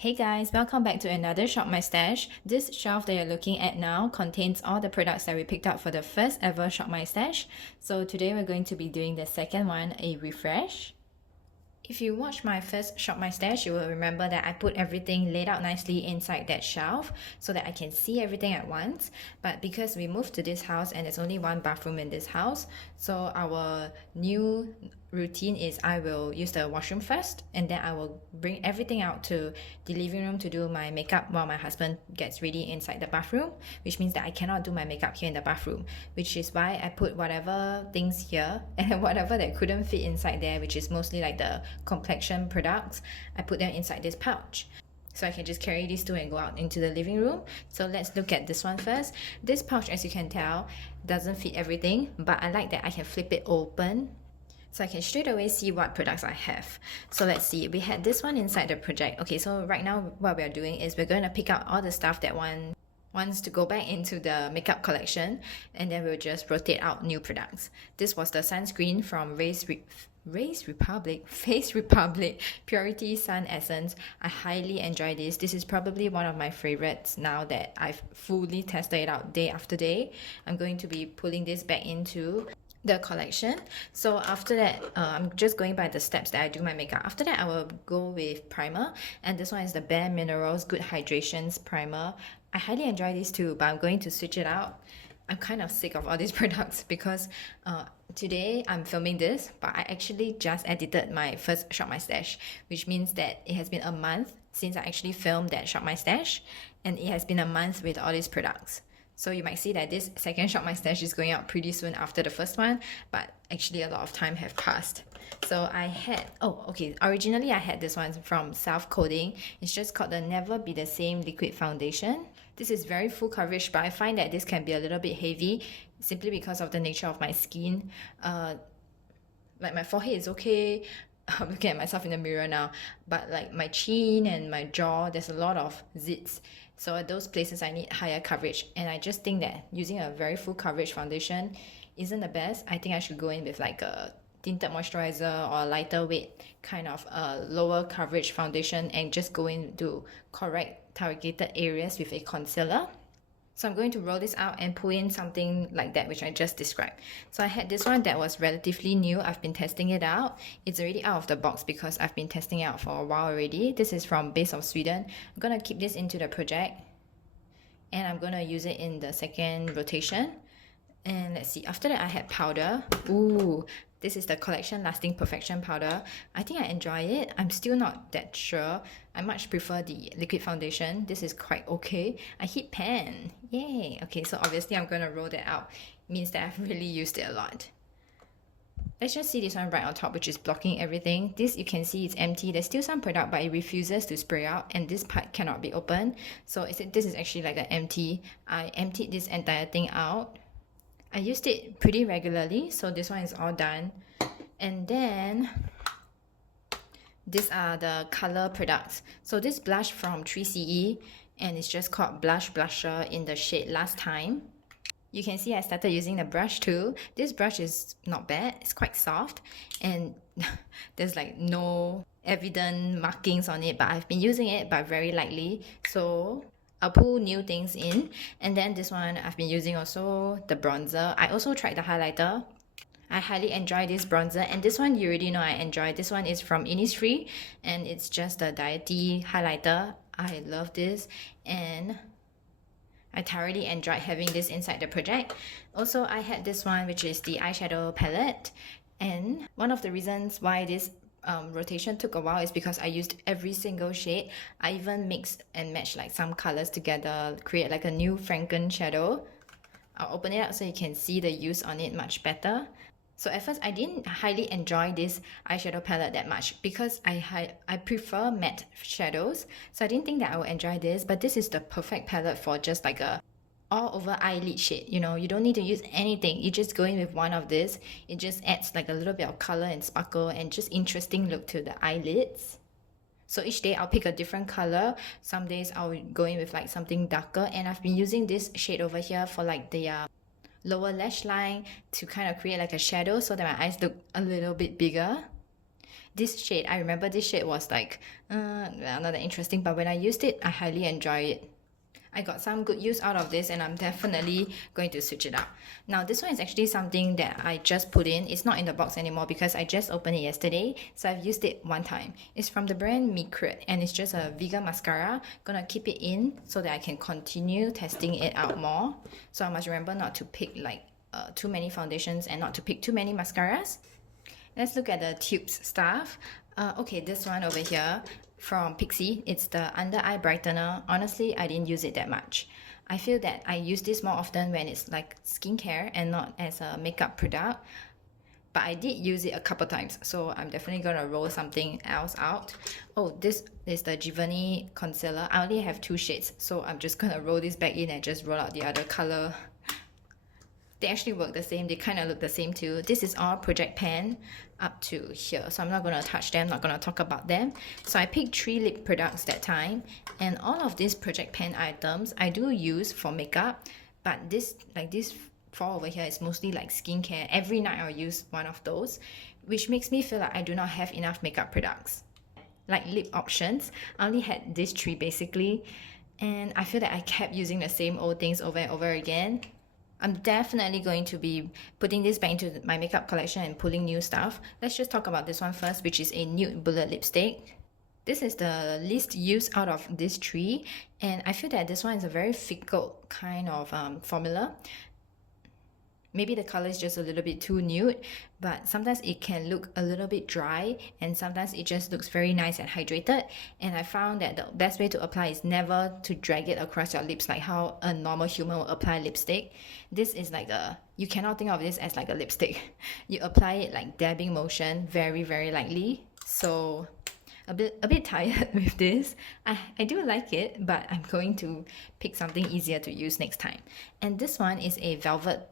Hey guys, welcome back to another Shop My Stash. This shelf that you're looking at now contains all the products that we picked up for the first ever Shop My Stash. So today we're going to be doing the second one, a refresh. If you watched my first Shop My Stash, you will remember that I put everything laid out nicely inside that shelf so that I can see everything at once. But because we moved to this house and there's only one bathroom in this house, so our new routine is I will use the washroom first and then I will bring everything out to the living room to do my makeup while my husband gets ready inside the bathroom, which means that I cannot do my makeup here in the bathroom, which is why I put whatever things here and whatever that couldn't fit inside there, which is mostly like the complexion products, I put them inside this pouch. So I can just carry these two and go out into the living room. So let's look at this one first. This pouch, as you can tell, doesn't fit everything, but I like that I can flip it open so I can straight away see what products I have. So let's see, we had this one inside the project. Okay, so right now what we're doing is we're going to pick out all the stuff that one wants to go back into the makeup collection, and then we'll just rotate out new products. This was the sunscreen from Face Republic Purity Sun Essence. I highly enjoy this. This is probably one of my favorites now that I've fully tested it out day after day. I'm going to be pulling this back into the collection. So after that, I'm just going by the steps that I do my makeup. After that, I will go with primer, and this one is the Bare Minerals Good Hydrations Primer. I highly enjoy this too, but I'm going to switch it out. I'm kind of sick of all these products because today I'm filming this, but I actually just edited my first Shop My Stash, which means that it has been a month since I actually filmed that Shop My Stash, and it has been a month with all these products. So you might see that this second Shop My Stash is going out pretty soon after the first one, but actually a lot of time have passed. So I had, originally I had this one from Self Coding. It's just called the Never Be the Same Liquid Foundation. This is very full coverage, but I find that this can be a little bit heavy simply because of the nature of my skin. Like my forehead is okay. I'm looking at myself in the mirror now, but like my chin and my jaw, there's a lot of zits. So at those places I need higher coverage, and I just think that using a very full coverage foundation isn't the best. I think I should go in with like a tinted moisturizer or a lighter weight kind of a lower coverage foundation and just go in to correct targeted areas with a concealer. So I'm going to roll this out and pull in something like that, which I just described. So I had this one that was relatively new. I've been testing it out. It's already out of the box because I've been testing it out for a while already. This is from Base of Sweden. I'm going to keep this into the project, and I'm going to use it in the second rotation. And let's see, after that I had powder. Ooh, this is the Collection Lasting Perfection powder. I think I enjoy it. I'm still not that sure. I much prefer the liquid foundation. This is quite okay. I hit pan. Yay. Okay, so obviously I'm going to roll that out. It means that I've really used it a lot. Let's just see this one right on top, which is blocking everything. This you can see it's empty. There's still some product, but it refuses to spray out, and this part cannot be opened. So this is actually like an empty. I emptied this entire thing out. I used it pretty regularly, so this one is all done. And then these are the color products. So this blush from 3CE, and it's just called Blush Blusher in the shade Last Time. You can see I started using the brush too. This brush is not bad. It's quite soft, and there's like no evident markings on it, but I've been using it but very lightly. So I'll pull new things in. And then this one I've been using also, the bronzer. I also tried the highlighter. I highly enjoy this bronzer, and this one you already know I enjoy. This one is from Innisfree, and it's just a diety highlighter. I love this, and I thoroughly enjoyed having this inside the project. Also, I had this one, which is the eyeshadow palette, and one of the reasons why this rotation took a while is because I used every single shade. I even mixed and matched like some colors together, create like a new Franken shadow. I'll open it up so you can see the use on it much better. So at first I didn't highly enjoy this eyeshadow palette that much because I prefer matte shadows, so I didn't think that I would enjoy this, but this is the perfect palette for just like a all over eyelid shade. You know, you don't need to use anything. You just go in with one of this. It just adds like a little bit of color and sparkle and just interesting look to the eyelids. So each day I'll pick a different color. Some days I'll go in with like something darker, and I've been using this shade over here for like the lower lash line to kind of create like a shadow so that my eyes look a little bit bigger. This shade, I remember this shade was like, well, not that interesting, but when I used it, I highly enjoy it. I got some good use out of this and I'm definitely going to switch it up. Now this one is actually something that I just put in. It's not in the box anymore because I just opened it yesterday. So I've used it one time. It's from the brand Missha and it's just a vegan mascara. Gonna keep it in so that I can continue testing it out more. So I must remember not to pick like too many foundations and not to pick too many mascaras. Let's look at the tubes stuff. Okay, this one over here from Pixi, it's the under eye brightener. Honestly, I didn't use it that much. I feel that I use this more often when it's like skincare and not as a makeup product. But I did use it a couple times, so I'm definitely gonna roll something else out. Oh, this is the Jivani Concealer. I only have 2 shades, so I'm just gonna roll this back in and just roll out the other color. They actually work the same, they kind of look the same too. This is all project pen up to here, so I'm not going to touch them, not going to talk about them. So I picked 3 lip products that time, and all of these project pen items I do use for makeup, but this 4 over here is mostly like skincare. Every night I'll use one of those, which makes me feel like I do not have enough makeup products. Like lip options, I only had these 3 basically, and I feel that I kept using the same old things over and over again. I'm definitely going to be putting this back into my makeup collection and pulling new stuff. Let's just talk about this one first, which is a nude bullet lipstick. This is the least used out of these 3, and I feel that this one is a very fickle kind of formula. Maybe the color is just a little bit too nude, but sometimes it can look a little bit dry and sometimes it just looks very nice and hydrated. And I found that the best way to apply is never to drag it across your lips like how a normal human will apply lipstick. This is like you cannot think of this as like a lipstick. You apply it like dabbing motion, very, very lightly. So a bit tired with this. I do like it, but I'm going to pick something easier to use next time. And this one is a velvet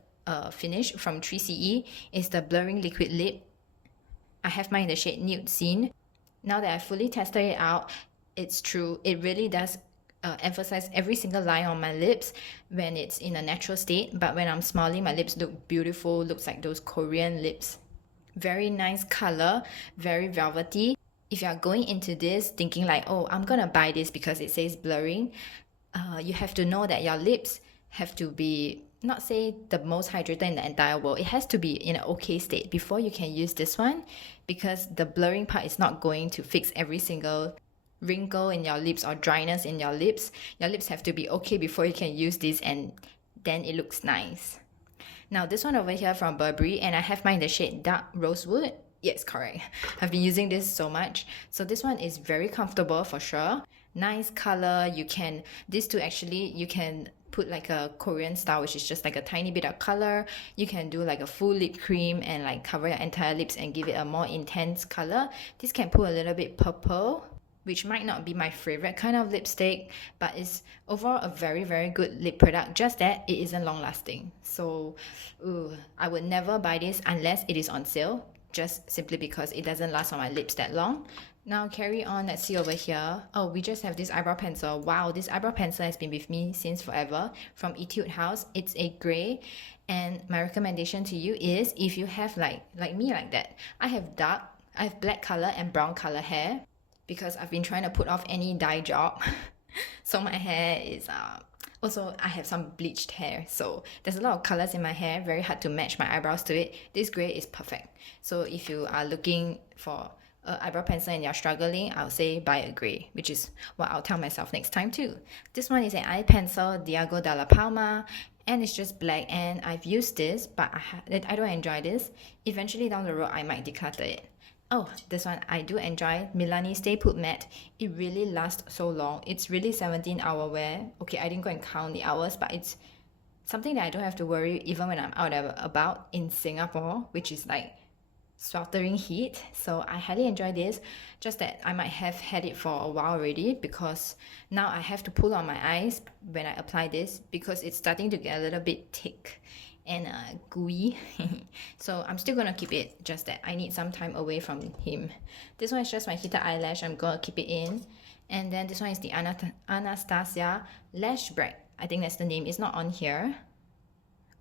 finish from 3CE. Is the blurring liquid lip. I have mine in the shade Nude Scene. Now that I've fully tested it out, it's true, it really does emphasize every single line on my lips when it's in a natural state, but when I'm smiling my lips look beautiful, looks like those Korean lips. Very nice color, very velvety. If you're going into this thinking like, oh, I'm gonna buy this because it says blurring, you have to know that your lips have to be, not say the most hydrated in the entire world, it has to be in an okay state before you can use this one, because the blurring part is not going to fix every single wrinkle in your lips or dryness in your lips. Your lips have to be okay before you can use this, and then it looks nice. Now this one over here from Burberry, and I have mine in the shade Dark Rosewood. Yes, correct. I've been using this so much. So this one is very comfortable for sure. Nice color. These two actually, you can put like a Korean style, which is just like a tiny bit of color. You can do like a full lip cream and like cover your entire lips and give it a more intense color. This can put a little bit purple, which might not be my favorite kind of lipstick, but it's overall a very, very good lip product, just that it isn't long lasting. So I would never buy this unless it is on sale, just simply because it doesn't last on my lips that long. Now carry on, let's see over here. Oh, we just have this eyebrow pencil. Wow, this eyebrow pencil has been with me since forever, from Etude House. It's a grey, and my recommendation to you is, if you have like me like that, I have black color and brown color hair, because I've been trying to put off any dye job. So my hair is also, I have some bleached hair, so there's a lot of colors in my hair, very hard to match my eyebrows to it. This grey is perfect. So if you are looking for an eyebrow pencil and you're struggling, I'll say buy a grey, which is what I'll tell myself next time too. This one is an eye pencil, Diego de la Palma, and it's just black, and I've used this, but I don't enjoy this. Eventually down the road, I might declutter it. Oh, this one I do enjoy, Milani Stay Put Matte. It really lasts so long. It's really 17-hour wear. Okay, I didn't go and count the hours, but it's something that I don't have to worry even when I'm out and about in Singapore, which is like sweltering heat. So I highly enjoy this, just that I might have had it for a while already, because now I have to pull on my eyes when I apply this, because it's starting to get a little bit thick and gooey. So I'm still gonna keep it, just that I need some time away from him. This one is just my heated eyelash. I'm gonna keep it in. And then this one is the Anastasia Lash Bright. I think that's the name. It's not on here.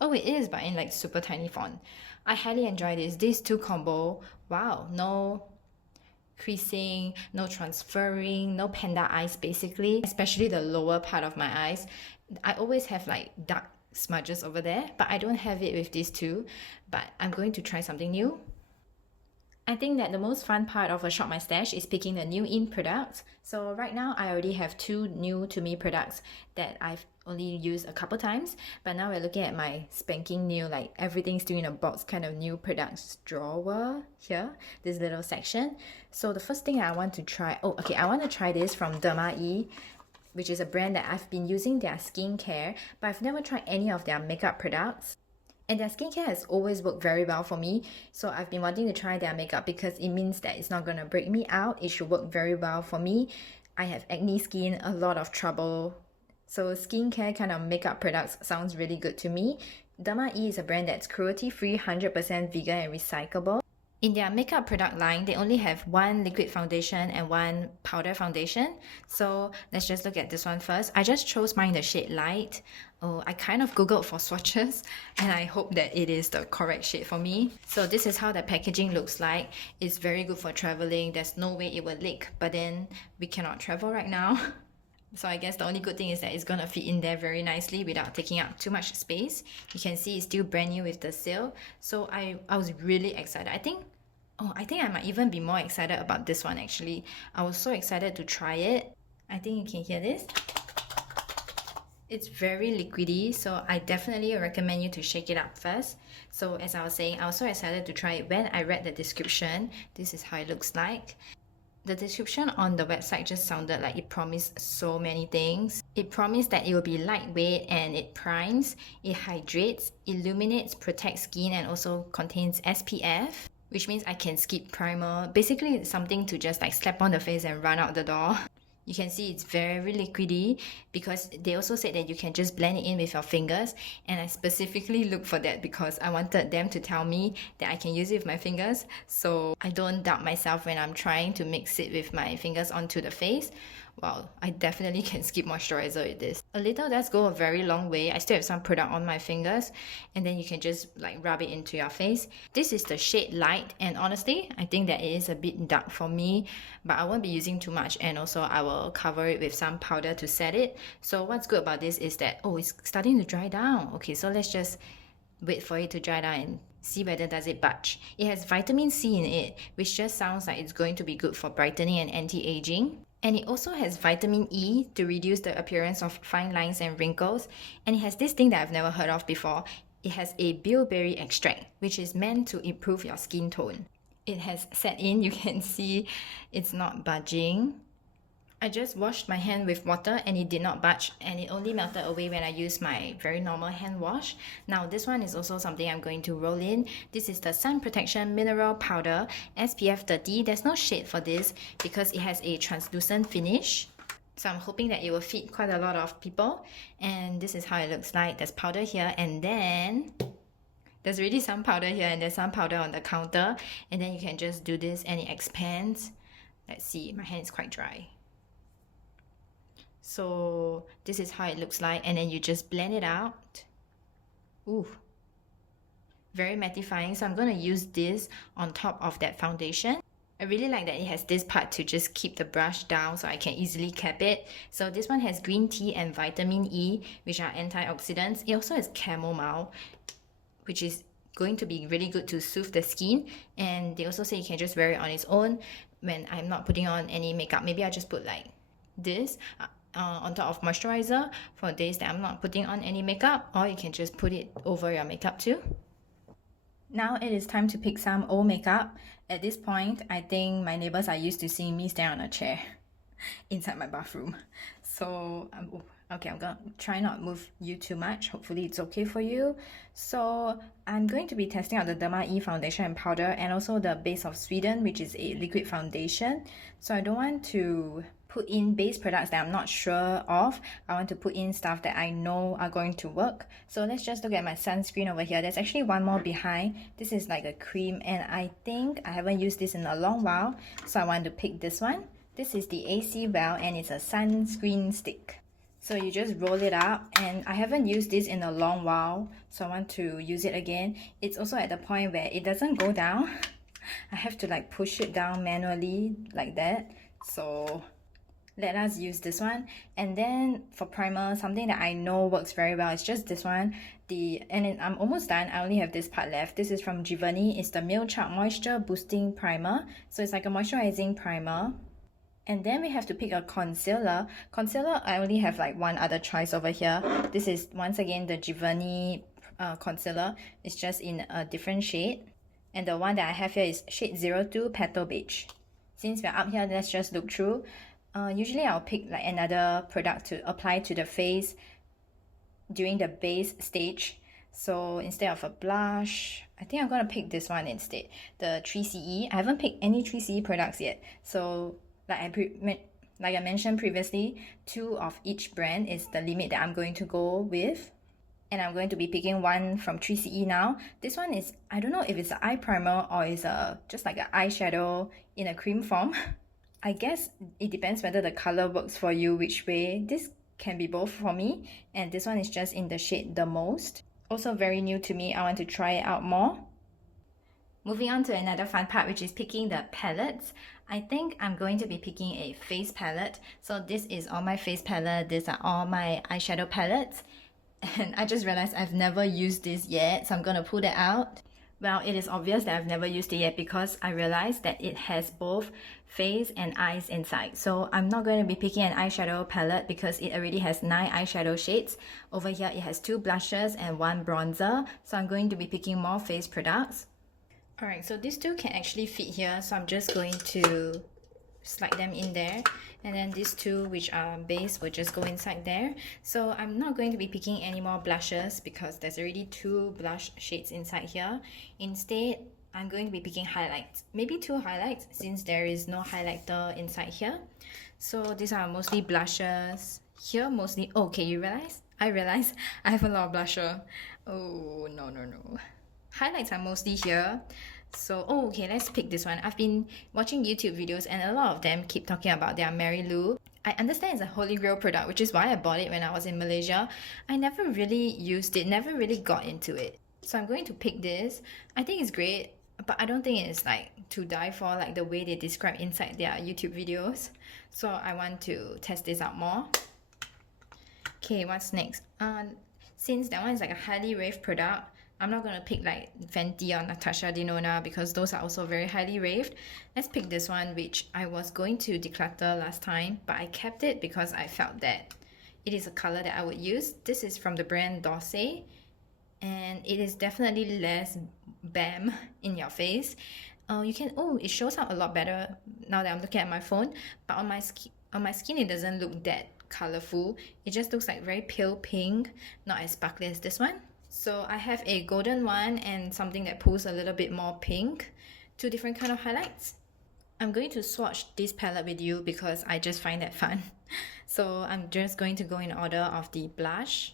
Oh, it is, but in like super tiny font. I highly enjoy this. These two combo, wow, no creasing, no transferring, no panda eyes basically, especially the lower part of my eyes. I always have like dark smudges over there, but I don't have it with these two. But I'm going to try something new. I think that the most fun part of a Shop My Stash is picking the new in products. So right now I already have 2 new to me products that I've only used a couple times, but now we're looking at my spanking new, like everything's still in a box kind of new products drawer here, this little section. So the first thing I want to try, I want to try this from Derma E, which is a brand that I've been using their skincare, but I've never tried any of their makeup products. And their skincare has always worked very well for me, so I've been wanting to try their makeup because it means that it's not going to break me out. It should work very well for me. I have acne skin, a lot of trouble. So skincare kind of makeup products sounds really good to me. Derma E is a brand that's cruelty-free, 100% vegan and recyclable. In their makeup product line, they only have 1 liquid foundation and 1 powder foundation. So let's just look at this one first. I just chose mine in the shade Light. I kind of googled for swatches and I hope that it is the correct shade for me. So this is how the packaging looks like. It's very good for traveling. There's no way it will leak, but then we cannot travel right now. So I guess the only good thing is that it's gonna fit in there very nicely without taking up too much space. You can see it's still brand new with the seal. So I was really excited. I think I might even be more excited about this one actually. I was so excited to try it. I think you can hear this. It's very liquidy, so I definitely recommend you to shake it up first. So as I was saying, I was so excited to try it when I read the description. This is how it looks like. The description on the website just sounded like it promised so many things. It promised that it will be lightweight and it primes, it hydrates, illuminates, protects skin, and also contains SPF, which means I can skip primer. Basically, it's something to just like slap on the face and run out the door. You can see it's very liquidy because they also said that you can just blend it in with your fingers, and I specifically looked for that because I wanted them to tell me that I can use it with my fingers so I don't doubt myself when I'm trying to mix it with my fingers onto the face. Wow, I definitely can skip moisturizer with this. A little does go a very long way. I still have some product on my fingers, and then you can just like rub it into your face. This is the shade Light, and honestly, I think that it is a bit dark for me, but I won't be using too much, and also I will cover it with some powder to set it. So what's good about this is that, it's starting to dry down. Okay, so let's just wait for it to dry down and see whether does it budge. It has vitamin C in it, which just sounds like it's going to be good for brightening and anti-aging. And it also has vitamin E to reduce the appearance of fine lines and wrinkles. And it has this thing that I've never heard of before. It has a bilberry extract, which is meant to improve your skin tone. It has set in, you can see it's not budging. I just washed my hand with water and it did not budge, and it only melted away when I used my very normal hand wash. Now this one is also something I'm going to roll in. This is the Sun Protection Mineral Powder SPF 30. There's no shade for this because it has a translucent finish. So I'm hoping that it will fit quite a lot of people. And this is how it looks like. There's powder here, and then there's already some powder here, and there's some powder on the counter. And then you can just do this and it expands. Let's see, my hand is quite dry. So this is how it looks like, and then you just blend it out. Ooh, very mattifying. So I'm going to use this on top of that foundation. I really like that it has this part to just keep the brush down so I can easily cap it. So this one has green tea and vitamin E, which are antioxidants. It also has chamomile, which is going to be really good to soothe the skin. And they also say you can just wear it on its own when I'm not putting on any makeup. Maybe I'll just put like this on top of moisturizer for days that I'm not putting on any makeup, or you can just put it over your makeup too. Now it is time to pick some old makeup. At this point, I think my neighbors are used to seeing me stand on a chair inside my bathroom. So okay, I'm gonna try not move you too much. Hopefully it's okay for you. So I'm going to be testing out the Derma E foundation and powder, and also the base of Sweden, which is a liquid foundation. So I don't want to put in base products that I'm not sure of. I want to put in stuff that I know are going to work. So let's just look at my sunscreen over here. There's actually one more behind. This is like a cream, and I think I haven't used this in a long while, so I want to pick this one. This is the AC Well, and it's a sunscreen stick. So you just roll it up, and I haven't used this in a long while, so I want to use it again. It's also at the point where it doesn't go down. I have to like push it down manually like that. So let us use this one. And then for primer, something that I know works very well is just this one. I'm almost done. I only have this part left. This is from Giverny. It's the Milchak Moisture Boosting Primer. So it's like a moisturizing primer. And then we have to pick a concealer. Concealer, I only have like one other choice over here. This is once again the Giverny concealer. It's just in a different shade. And the one that I have here is shade 02 Petal Beige. Since we're up here, let's just look through. Usually I'll pick like another product to apply to the face during the base stage. So instead of a blush, I think I'm gonna pick this one instead, the 3CE. I haven't picked any 3CE products yet. So like I mentioned previously, 2 of each brand is the limit that I'm going to go with. And I'm going to be picking one from 3CE now. This one is, I don't know if it's an eye primer or it's just like an eyeshadow in a cream form. I guess it depends whether the color works for you which way. This can be both for me, and this one is just in the shade The Most. Also very new to me, I want to try it out more. Moving on to another fun part, which is picking the palettes. I think I'm going to be picking a face palette. So this is all my face palette, these are all my eyeshadow palettes. And I just realized I've never used this yet, so I'm gonna pull that out. Well, it is obvious that I've never used it yet because I realized that it has both face and eyes inside. So I'm not going to be picking an eyeshadow palette because it already has 9 eyeshadow shades. Over here it has 2 blushes and 1 bronzer. So I'm going to be picking more face products. Alright, so these 2 can actually fit here. So I'm just going to slide them in there. And then these 2 which are base will just go inside there. So I'm not going to be picking any more blushes because there's already 2 blush shades inside here. Instead, I'm going to be picking highlights. Maybe 2 highlights since there is no highlighter inside here. So these are mostly blushes. Here mostly, okay, you realize? I realize I have a lot of blusher. Oh, no. Highlights are mostly here. So, okay, let's pick this one. I've been watching YouTube videos and a lot of them keep talking about their Mary Lou. I understand it's a holy grail product, which is why I bought it when I was in Malaysia. I never really used it, never really got into it. So I'm going to pick this. I think it's great, but I don't think it's like to die for, like the way they describe inside their YouTube videos. So I want to test this out more. Okay, what's next? Since that one is like a highly raved product, I'm not going to pick like Fenty or Natasha Denona because those are also very highly raved. Let's pick this one, which I was going to declutter last time, but I kept it because I felt that it is a color that I would use. This is from the brand Doucce, and it is definitely less bam in your face. It shows up a lot better now that I'm looking at my phone, but on my skin it doesn't look that colorful. It just looks like very pale pink, not as sparkly as this one. So I have a golden one and something that pulls a little bit more pink. 2 different kind of highlights. I'm going to swatch this palette with you because I just find that fun. So I'm just going to go in order of the blush.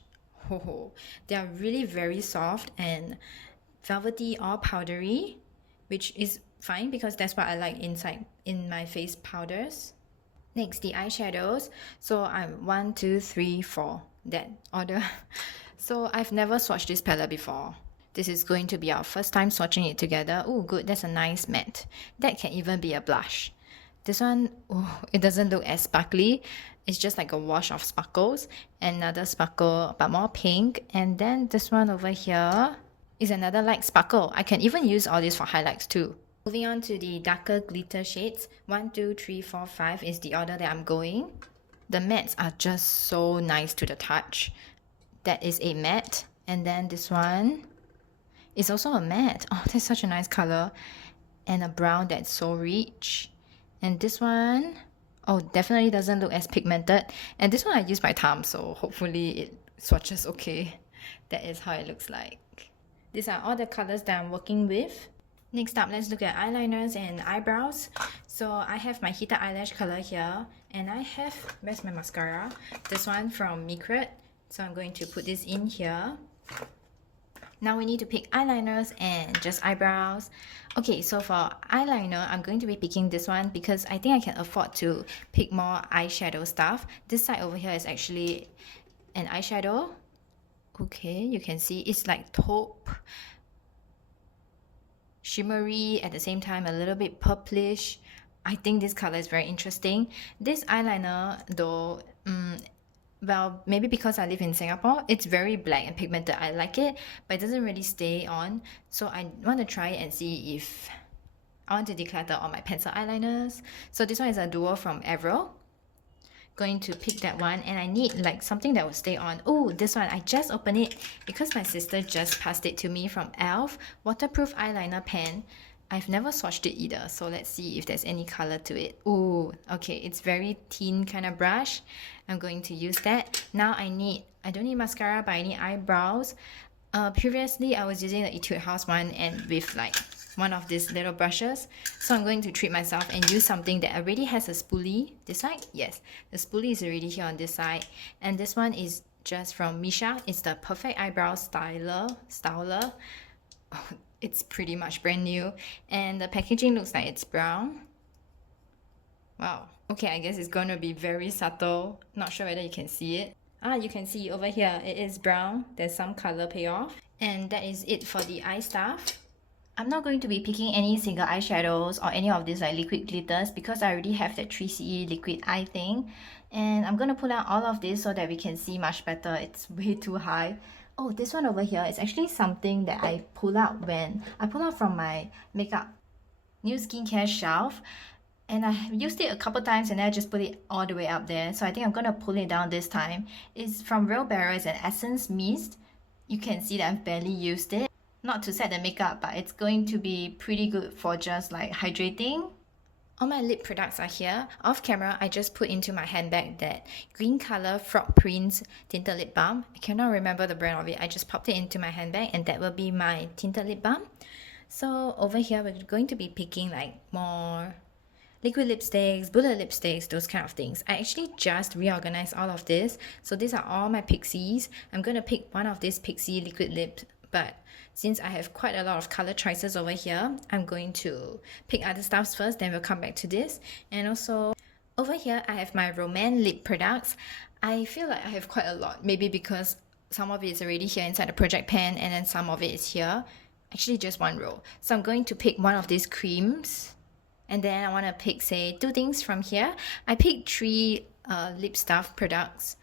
They are really very soft and velvety or powdery, which is fine because that's what I like inside in my face powders. Next, the eyeshadows. So I'm 1, 2, 3, 4, that order. So I've never swatched this palette before. This is going to be our first time swatching it together. Oh, good, that's a nice matte. That can even be a blush. This one, it doesn't look as sparkly. It's just like a wash of sparkles. Another sparkle, but more pink. And then this one over here is another light sparkle. I can even use all this for highlights too. Moving on to the darker glitter shades. 1, 2, 3, 4, 5 is the order that I'm going. The mattes are just so nice to the touch. That is a matte, and then this one is also a matte. Oh, that's such a nice color. And a brown that's so rich. And this one, oh, definitely doesn't look as pigmented. And this one I use my thumb, so hopefully it swatches okay. That is how it looks like. These are all the colors that I'm working with. Next up, let's look at eyeliners and eyebrows. So I have my heated eyelash color here, and I have, where's my mascara? This one from Micret. So I'm going to put this in here. Now we need to pick eyeliners and just eyebrows. Okay, so for eyeliner, I'm going to be picking this one because I think I can afford to pick more eyeshadow stuff. This side over here is actually an eyeshadow. Okay, you can see it's like taupe. shimmery, at the same time a little bit purplish. I think this color is very interesting. This eyeliner though, well, maybe because I live in Singapore, it's very black and pigmented. I like it, but it doesn't really stay on. So I want to try it and see if I want to declutter all my pencil eyeliners. So this one is a duo from Avril. Going to pick that one, and I need like something that will stay on. Oh, this one, I just opened it because my sister just passed it to me from e.l.f. Waterproof Eyeliner Pen. I've never swatched it either, so let's see if there's any color to it. Oh, okay, it's very thin kind of brush. I'm going to use that. Now I don't need mascara, but I need eyebrows. Previously I was using the Etude House one and with like one of these little brushes, so I'm going to treat myself and use something that already has a spoolie. This side, yes, the spoolie is already here on this side, and this one is just from Missha. It's the Perfect Eyebrow Styler. Oh, it's pretty much brand new, and the packaging looks like it's brown. Wow, okay, I guess it's gonna be very subtle. Not sure whether you can see it. You can see over here it is brown. There's some color payoff, and that is it for the eye stuff. I'm not going to be picking any single eyeshadows or any of these like liquid glitters because I already have that 3CE liquid eye thing, and I'm gonna pull out all of this so that we can see much better. It's way too high. Oh, this one over here is actually something that I pull out from my makeup new skincare shelf, and I used it a couple times and then I just put it all the way up there. So I think I'm gonna pull it down this time. It's from Real Barrel. It's an essence mist. You can see that I've barely used it. Not to set the makeup, but it's going to be pretty good for just like hydrating. All my lip products are here. Off camera, I just put into my handbag that green color frog prints tinted lip balm. I cannot remember the brand of it. I just popped it into my handbag and that will be my tinted lip balm. So over here, we're going to be picking like more liquid lipsticks, bullet lipsticks, those kind of things. I actually just reorganized all of this. So these are all my pixies. I'm going to pick one of these pixie liquid lips, but since I have quite a lot of color choices over here, I'm going to pick other stuffs first, then we'll come back to this. And also over here, I have my Romance lip products. I feel like I have quite a lot, maybe because some of it is already here inside the project pan and then some of it is here. Actually just one row. So I'm going to pick one of these creams, and then I want to pick say 2 things from here. I picked 3 lip stuff products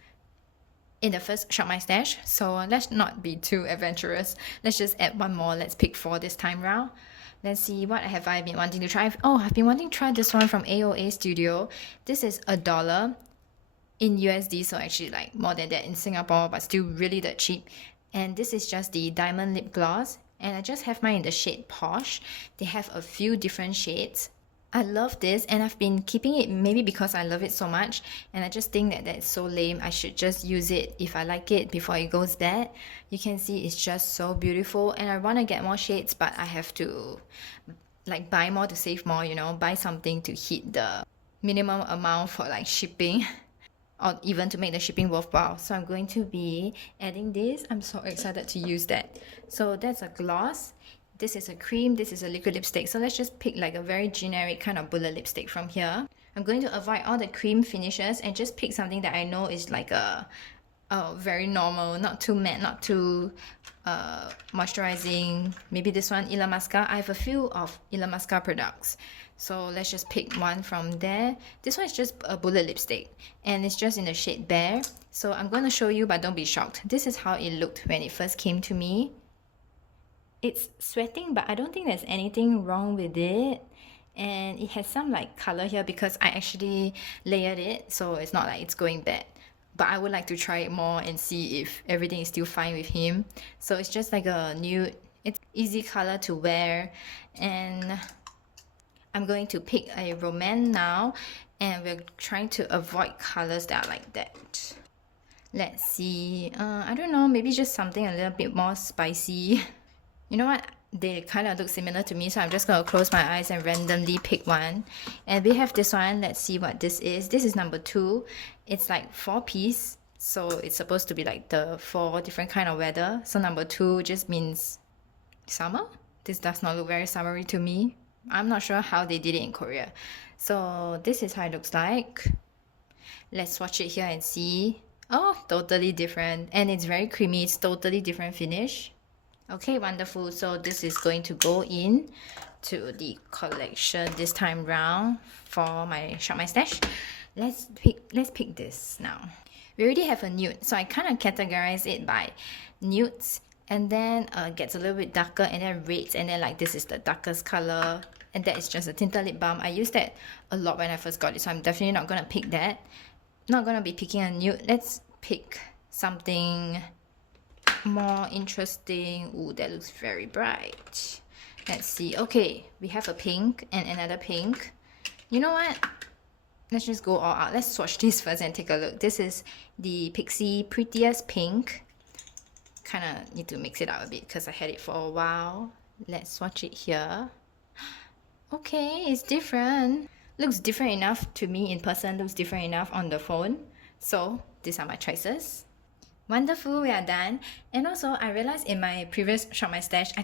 in the first Shop My Stash, so let's not be too adventurous. Let's just add one more. Let's pick 4 this time round. Let's see, what have I been wanting to try? Oh, I've been wanting to try this one from AOA Studio. This is $1 in USD, so actually like more than that in Singapore, but still really that cheap. And this is just the Diamond Lip Gloss, and I just have mine in the shade Posh. They have a few different shades. I love this, and I've been keeping it maybe because I love it so much, and I just think that that's so lame. I should just use it if I like it before it goes bad. You can see it's just so beautiful, and I want to get more shades, but I have to like buy more to save more, you know, buy something to hit the minimum amount for like shipping or even to make the shipping worthwhile. So I'm going to be adding this. I'm so excited to use that. So that's a gloss. This is a cream, this is a liquid lipstick. So let's just pick like a very generic kind of bullet lipstick from here. I'm going to avoid all the cream finishes and just pick something that I know is like a very normal, not too matte, not too moisturizing. Maybe this one, Illamasqua. I have a few of Illamasqua products. So let's just pick one from there. This one is just a bullet lipstick and it's just in the shade Bare. So I'm going to show you, but don't be shocked. This is how it looked when it first came to me. It's sweating, but I don't think there's anything wrong with it, and it has some like color here because I actually layered it, so it's not like it's going bad, but I would like to try it more and see if everything is still fine with him. So it's just like a nude, it's easy color to wear, and I'm going to pick a Romance now, and we're trying to avoid colors that are like that. Let's see, I don't know, maybe just something a little bit more spicy. You know what? They kind of look similar to me, so I'm just going to close my eyes and randomly pick one. And we have this one. Let's see what this is. This is number 2. It's like 4-piece, so it's supposed to be like the 4 different kind of weather. So number 2 just means summer. This does not look very summery to me. I'm not sure how they did it in Korea. So this is how it looks like. Let's swatch it here and see. Oh, totally different. And it's very creamy. It's totally different finish. Okay, wonderful. So this is going to go in to the collection this time round for my Shop My Stash. Let's pick this now. We already have a nude, so I kind of categorize it by nudes, and then gets a little bit darker, and then reds, and then like this is the darkest color, and that is just a tinted lip balm. I used that a lot when I first got it, so I'm definitely not gonna pick that. Not gonna be picking a nude. Let's pick something more interesting. Ooh, that looks very bright. Let's see. Okay, we have a pink and another pink. You know what? Let's just go all out. Let's swatch this first and take a look. This is the Pixi Prettiest Pink. Kind of need to mix it out a bit because I had it for a while. Let's swatch it here. Okay, it's different. Looks different enough to me in person. Looks different enough on the phone. So these are my choices. Wonderful, we are done. And also, I realized in my previous Shop My Stash, I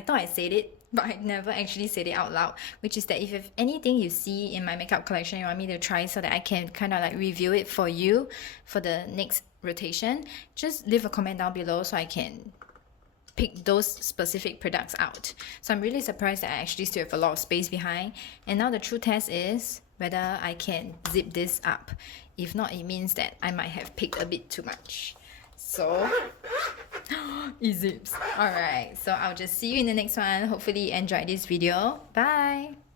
thought I said it, but I never actually said it out loud, which is that if you have anything you see in my makeup collection you want me to try so that I can kind of like review it for you for the next rotation, just leave a comment down below so I can pick those specific products out. So I'm really surprised that I actually still have a lot of space behind. And now the true test is whether I can zip this up. If not, it means that I might have picked a bit too much. So it zips. Alright, so I'll just see you in the next one. Hopefully you enjoyed this video. Bye!